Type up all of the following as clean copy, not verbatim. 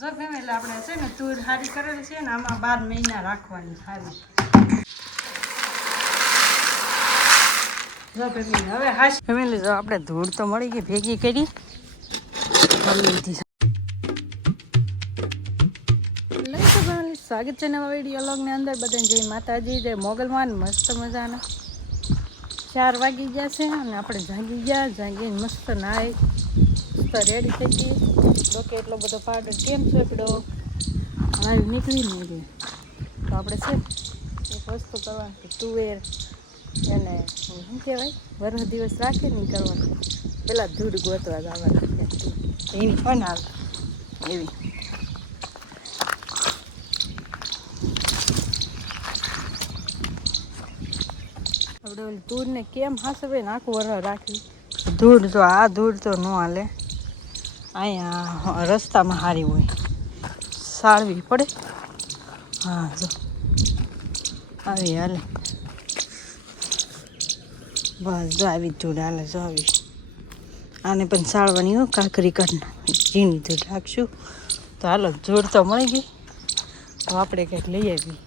જો ફેમિલી આપણે છે ને તુર હારી કરેલી છે ને આમાં 12 મહિના રાખવાની હારી. જો ફેમિલી હવે હાશ ફેમિલી જો આપણે ધૂળ તો મળી ગઈ ભેગી કરી લીધી. સ્વાગત છે નવા વિડીયો વ્લોગની અંદર. બધાને જય માતાજી, જય મોગલમાં. મસ્ત મજાના 4 વાગી ગયા છે અને આપણે જાગી ગયા. જાગીને મસ્ત નાય તો રેડી થઈ ગઈ. લોકે એટલો બધો પાવડર કેમ ચોપડ્યો આવી નીકળી નહીં ગઈ. તો આપણે છે એક વસ્તુ કરવાની તુવેર એને શું કહેવાય વરસ દિવસ રાખે નહીં કરવાનું. પેલા ધૂળ ગોતવા જવાનું એની પણ આવે એવી. આપણે ઓલી ધૂળને કેમ હાસવે ને આખું વરસ રાખી. ધૂળ તો આ ધૂળ તો ન હાલે. અહીંયા રસ્તામાં સારી હોય સાળવી પડે. હા જો આવી હાલે બસ જો આવી ધૂળ હાલે. જો આવી આને પણ સાળવાની હોય કાકરી કાઢના ઝીણી ધૂળ રાખશું. તો હાલો ધૂળ તો મળી ગઈ. તો આપણે કંઈક લઈ આવી.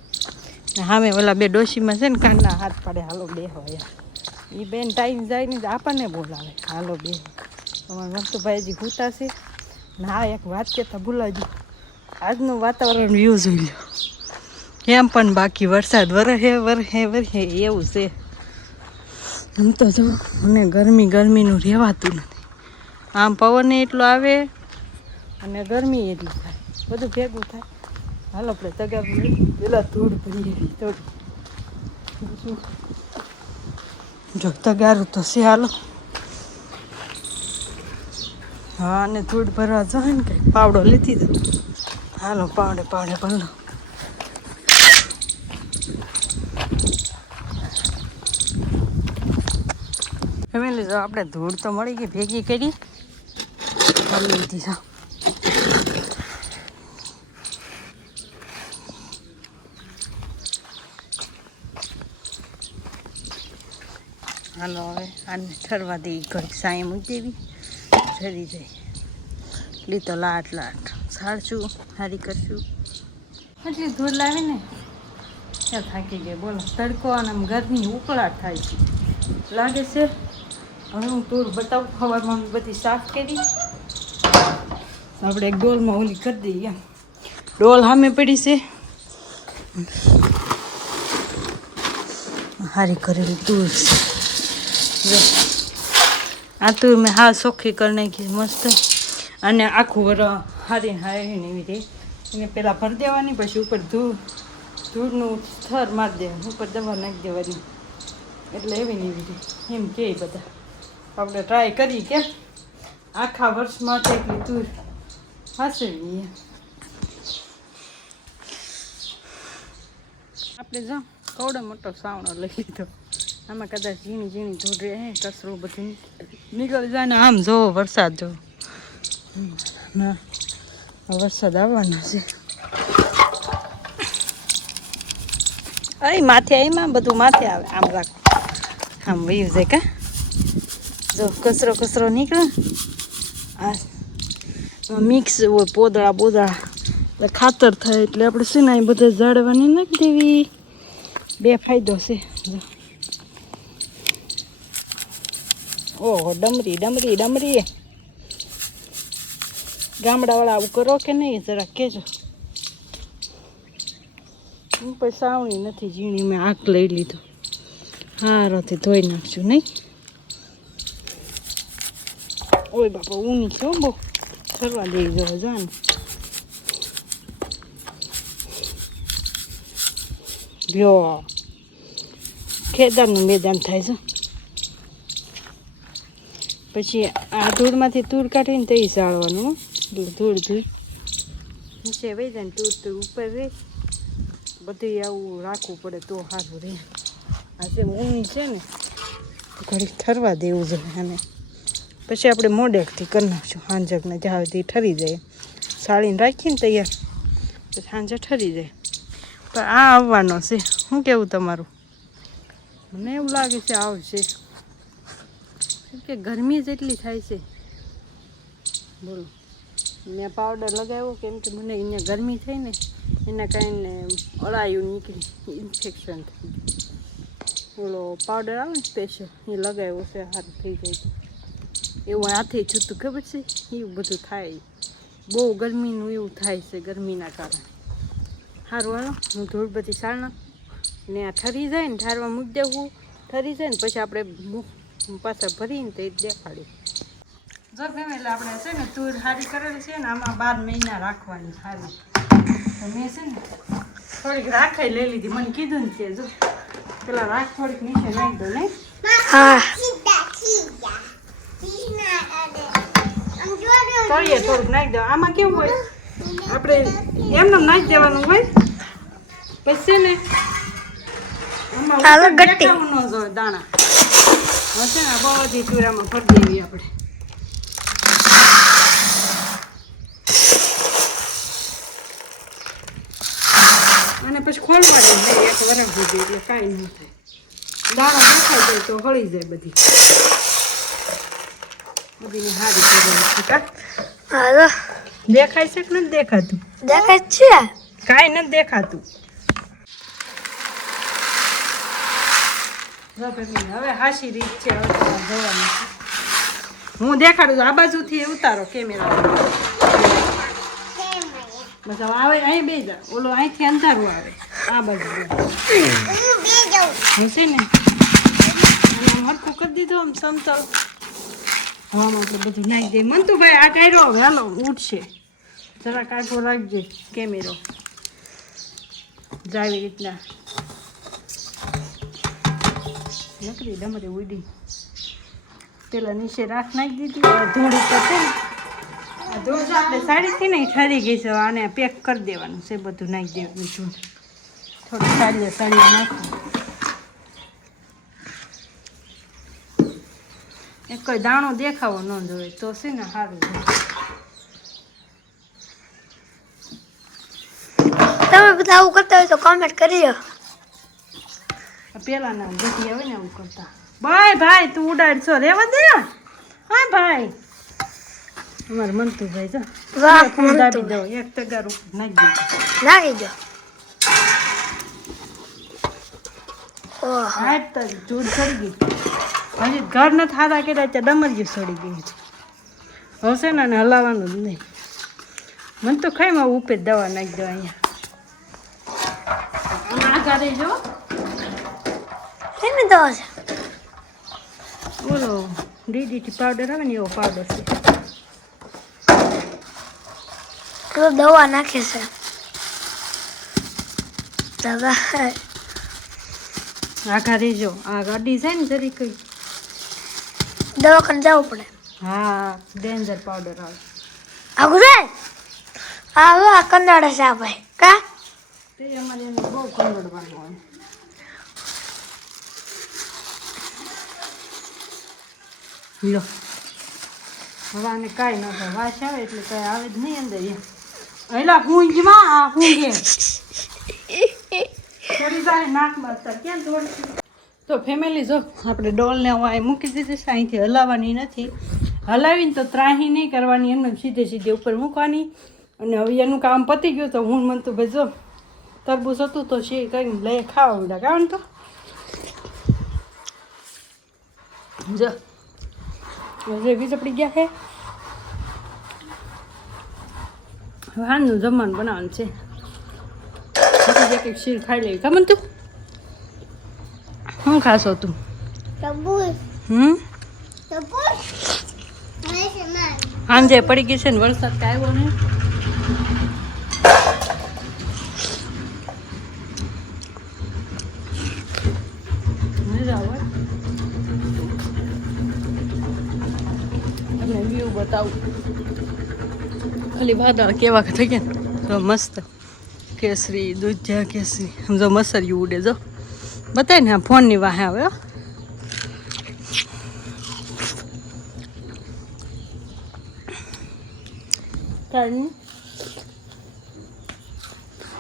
સામે ઓલા બે ડોશીમાં છે ને કાનના હાથ પાડે હાલો બે હોય. એ બેન ટાઈમ જાય ને આપણને બોલાવે હાલો બે. તમારા મસ્તુભાઈ હજી હુતા છે ને. હા એક વાત કહેતા ભૂલાજી, આજનું વાતાવરણ વ્યૂ જોઈ લો કેમ પણ બાકી વરસાદ વરહે એવું છે. હું તો જો મને ગરમીનું રહેવાતું નથી. આમ પવન એટલો આવે અને ગરમી એટલી થાય, બધું ભેગું થાય. હાલો આપણે તગારું પેલા ધૂળ ભરીએ થોડી. જો તગારું તો છે હાલો. હા અને ધૂળ ભરવા જાય ને કંઈક પાવડો લેતી જાવ. હાલો પાવડે ભરલો. ફેમિલી જો આપણે ધૂળ તો મળી ગઈ ભેગી કરી લીધી છે. હાલો હવે આને ઠરવા દે ઘડીક સાંય મૂકી દેવી ઠરી જાય. એટલી તો લાટ સાળશું સારી કરશું. એટલી ધૂળ લાવી ને ત્યાં થાકી ગઈ બોલો. તડકો અને ગરમી ઉકળાટ થાય છે લાગે છે. હવે હું ટૂર બતાવું. હવામાં બધી સાફ કરી આપણે એક ડોલમાં ઓલી કરી દઈએ. ડોલ સામે પડી છે હારી કરેલી તૂર છે. જો આ તૂર મેં હા ચોખ્ખી કરી નાખી મસ્ત. અને આખું વર હારી એવી રીતે એને પહેલાં ભરી દેવાની. પછી ઉપર ધૂળનું થર મારી દેવાનું, ઉપર દવા નાખી દેવાની. એટલે એવી ને એવી રીતે એમ કહે બધા. આપણે ટ્રાય કરી કે આખા વર્ષ માટે એટલી તૂર હાસવી. આપણે જો કવડો મોટો સાવણો લઈ લીધો. આમાં કદાચ ઝીણી ધૂળ રહે કચરું બધું નીકળી જાય ને. આમ જોવો વરસાદ જોવો ના વરસાદ આવવાનો છે. અહીં માથે એમાં બધું માથે આવે. આમ રાખો આમ વયું છે કા. જો કચરો નીકળે આ મિક્સ હોય પોદળા બોદળા એટલે ખાતર થાય. એટલે આપણે છે ને બધા ઝાડવાની નાખી દેવી. બે ફાયદો છે. જો ઓહો ડમરી ગામડાવાળા આવું કરો કે નહીં જરા કહેજો. હું પણ સાવણી નથી ઝીણી મેં આંખ લઈ લીધો. હારોથી ધોઈ નાખશું નહીં. ઓય બાપા ઊની છે બહુ ફરવા દઈ જવા જાને. લ્યો ખેદારનું મેદાન થાય છે. પછી આ ધૂળમાંથી તૂર કાઢીને તો એ સાળવાનું. ધૂળ નીચે વહી જાય ને તૂર ઉપર રહે. બધું આવું રાખવું પડે તો સારું રહે. આ જે ઊની છે ને ઘડીક ઠરવા દેવું જોઈએ. અને પછી આપણે મોડેકથી કરી નાખશું. હાંજકને જ્યાં સુધી ઠરી જાય સાળીને રાખીને તૈયાર પછી સાંજે ઠરી જાય. પણ આ આવવાનો છે. શું કેવું તમારું? મને એવું લાગે છે આવશે. કેમ કે ગરમી જ એટલી થાય છે બોલો. મેં પાવડર લગાવ્યો કેમ કે મને અહીંયા ગરમી થઈ ને એના કારણે અળાયું નીકળી ઇન્ફેક્શન થઈ ગયું. ઓલો પાવડર આવે ને સ્પેશિયલ એ લગાવ્યો છે સારું થઈ જાય. એવું હાથે છૂટું ખબર છે એવું બધું થાય. બહુ ગરમીનું એવું થાય છે ગરમીના કારણે. સારું હાલો હું ધૂળ બધી સાળના ને આ ઠરી જાય ને ઠારવા મૂકી દેવું. ઠરી જાય ને પછી આપણે પાછા ભરીને તે દેખાડી. જો ગમે એટલે આપણે છે ને તુર સારી કરેલી છે ને આમાં 12 મહિના રાખવાની સારી. તો મેં છે ને થોડીક રાખાઈ લઈ લીધી. મને કીધું ને કે જો પેલા રાખ થોડીક નીચે નાખી દો નહીં. હા તળીએ થોડુંક નાખી દો. આમાં કેવું હોય આપણે એમને નાખી દેવાનું હોય પછી છે ને આમાં દેખાવું ન જોઈએ દાણા. હવે છે ને બધી ચૂરામાં ભરી દેવી આપણે. અને પછી ખોલવા દે એક વરસ સુધી એટલે કાંઈ ન થાય. દાણા દેખાઈ જાય તો હળી જાય બધી બધીને સારી કરી. દેખાય છે કે નથી દેખાતું? દેખાય છે. કાંઈ નથી દેખાતું. હવે હાશી રીત છે હવે જોવાની. હું દેખાડું છું. આ બાજુથી ઉતારો કેમેરા. બસ હવે આવે અહીં બે જા. ઓલો અહીંથી અંધારું આવે આ બાજુ. હું છે ને હરખું કરી દીધું આમ સમતલ. હવામાં આપણે બધું નાખી દઈએ. મંતુભાઈ આ કાઢ્યો હવે હાલો ઉઠશે. જરા કાઢો રાખજે કેમેરો જાવી રીતના. નકરી ડમરે ઉડી પેલા નીચે રાખ નાખી દીધી. ધૂળ ઉપર છે ને આ ધૂળ આપણે સાડીથી ને ઠરી ગઈ છે. આને પેક કરી દેવાનું છે બધું નાખી દેવાનું ધૂળ. થોડું સાડીએ નાખવું. એક કોઈ દાણો દેખાવો ન જોઈએ તો છે ને સારું. તમે બધા આવું કરતા હોય તો કોમેન્ટ કરીજો. પેલાના ગઢી આવે ને આવું કરતા. ભાઈ તું ઉડાડશો રેવા દે. હા ભાઈ અમારે મંતુભાઈ જો ફૂલ દાબી દો. એક તગારું નાખી દો. હાટ તો જૂઠ ચડી ગઈ. હજી ઘર નથી હારા કર્યા ત્યાં ડમરિયું સડી ગયું છે. હવે છે ને હલાવવાનું જ નહીં. મને તો ખાઈમાં ઉપે દવા નાખી દો અહીંયા. આ ઘરે જો કેની દવા છે? ઓલો DDT પાવડર આવે ને એવો પાવડર છે. તો દવા નાખે છે દાદા. આ ઘરે જો આ ગાડી છે ને જરી કઈ દવાખાને જવું પડે. હા ડેન્જર પાવડર આવે. આગું છે આ કંદાડા છે આ ભાઈ કા તે અમારે એને બહુ કંદડવાનું હોય. લો હવે આને કાંઈ ન થાય. વાસ આવે એટલે કાંઈ આવે જ નહીં અંદર. એલા હુંજમાં આ હુંગે થોડી જાય નાકમાં ક્યાં દોડતી. તો ફેમિલી જો આપણે ડોલને અહીં મૂકી દીધી છે. અહીંથી હલાવવાની નથી. હલાવીને તો ત્રાહી નહીં કરવાની. એમને સીધે ઉપર મૂકવાની. અને હવે એનું કામ પતી ગયું તો હું મનતું ભાઈ જો તરબૂચ હતું તો શી કંઈ લઈ ખાવા માંડ્યા. કારણ તો જો વીજ પડી ગયા છે. હવે હાલનું જમવાનું બનાવવાનું છે. એક શીર ખાઈ લેવી. ખબર તું શું ખાશો તું? સાંજે પડી ગઈ છે ને વરસાદ કાંઈ આવ્યો નહીં. મજા આવે. તમને વ્યૂ બતાવું. ખાલી વાદળ કેવા થઈ ગયા ને તો મસ્ત કેસરી દૂધિયા કેસરી. સમજો મસરિયું ઉડે જો બતાય ને. આ ફોનની વાહે આવે.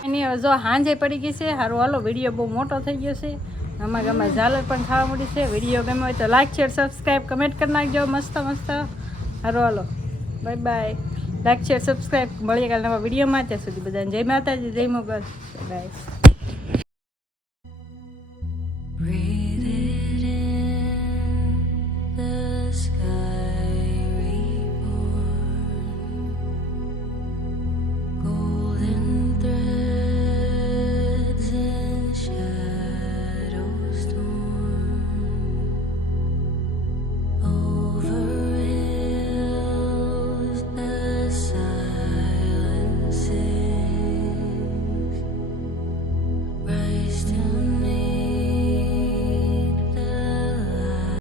એની જો હાંજે પડી ગઈ છે. સારું હાલો વિડીયો બહુ મોટો થઈ ગયો છે. આમાં ગામમાં ઝાલર પણ ખાવા મળી છે. વિડીયો ગમે હોય તો લાઈક શેર સબસ્ક્રાઈબ કમેન્ટ કરી નાખજો. મસ્ત સારું હાલો bye bye. Like share subscribe. મળીએ કાલે નવા વિડીયોમાં. ત્યાં સુધી બધાને જય માતાજી, જય મોગલ, બાય.